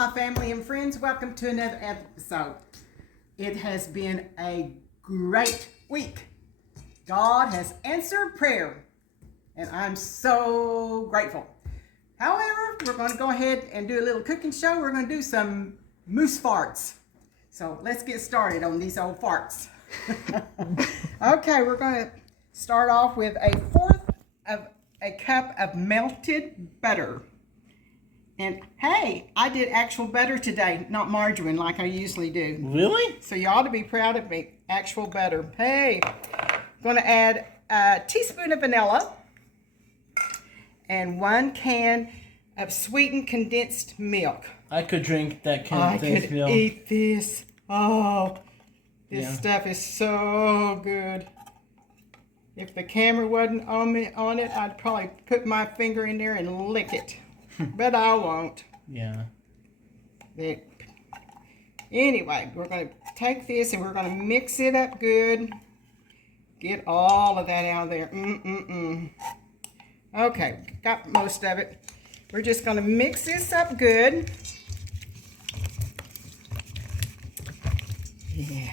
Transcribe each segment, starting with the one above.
my family and friends. Welcome to another episode. It has been a great week. God has answered prayer, and I'm so grateful. However, we're going to go ahead and do a little cooking show. We're going to do some moose farts. So let's get started on these old farts. Okay, we're going to start off with a fourth of a cup of melted butter. And hey, I did actual butter today, not margarine like I usually do. Really? So you ought to be proud of me. Actual butter. Hey, I'm going to add a teaspoon of vanilla and 1 can of sweetened condensed milk. I could drink that condensed milk. I could eat this. Oh, this stuff is so good. If the camera wasn't on it, I'd probably put my finger in there and lick it. But I won't. Yeah. Anyway, we're going to take this and we're going to mix it up good. Get all of that out of there. Okay, got most of it. We're just going to mix this up good. Yeah.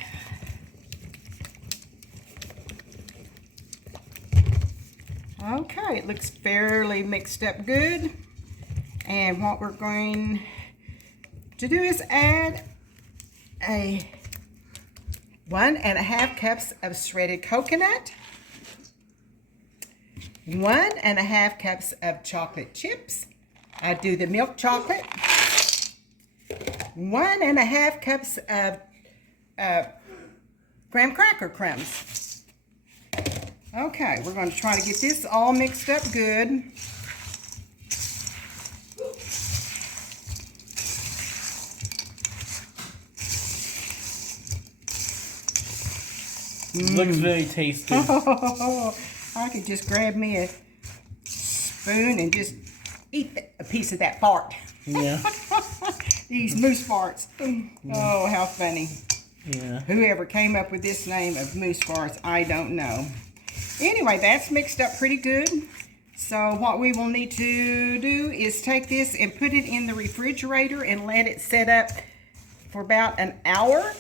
Okay, it looks fairly mixed up good. And what we're going to do is add 1.5 cups of shredded coconut, 1.5 cups of chocolate chips. I do the milk chocolate. 1.5 cups of graham cracker crumbs. Okay, we're going to try to get this all mixed up good. Looks very tasty. I could just grab me a spoon and just eat a piece of that fart. Yeah. These moose farts. Oh, how funny. Yeah. Whoever came up with this name of moose farts, I don't know. Anyway, that's mixed up pretty good. So what we will need to do is take this and put it in the refrigerator and let it set up for about an hour.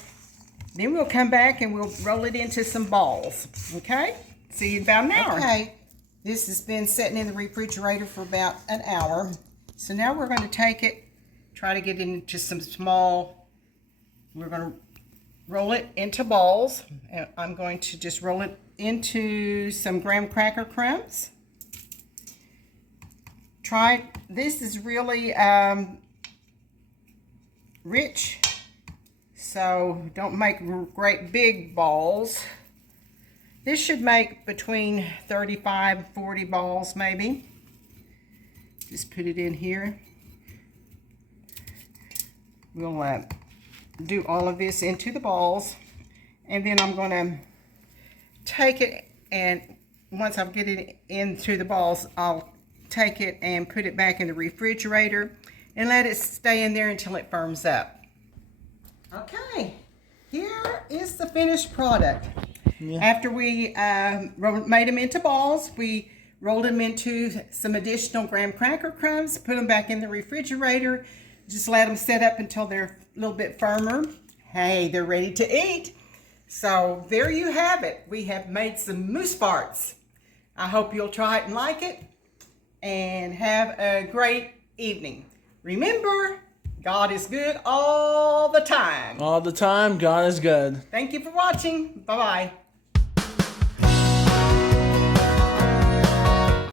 Then we'll come back and we'll roll it into some balls. Okay? See you in about an hour. Okay. This has been sitting in the refrigerator for about an hour. So now we're going to take it, try to get it into some small, we're going to roll it into balls. And I'm going to just roll it into some graham cracker crumbs. This is really rich. So don't make great big balls. This should make between 35 and 40 balls maybe. Just put it in here. We'll do all of this into the balls. And then I'm going to take it, and once I get it into the balls, I'll take it and put it back in the refrigerator and let it stay in there until it firms up. Okay, here is the finished product. Yeah. After we made them into balls, we rolled them into some additional graham cracker crumbs, put them back in the refrigerator, just let them set up until they're a little bit firmer. Hey, they're ready to eat. So there you have it. We have made some moose farts. I hope you'll try it and like it, and have a great evening. Remember, God is good all the time. All the time, God is good. Thank you for watching. Bye-bye.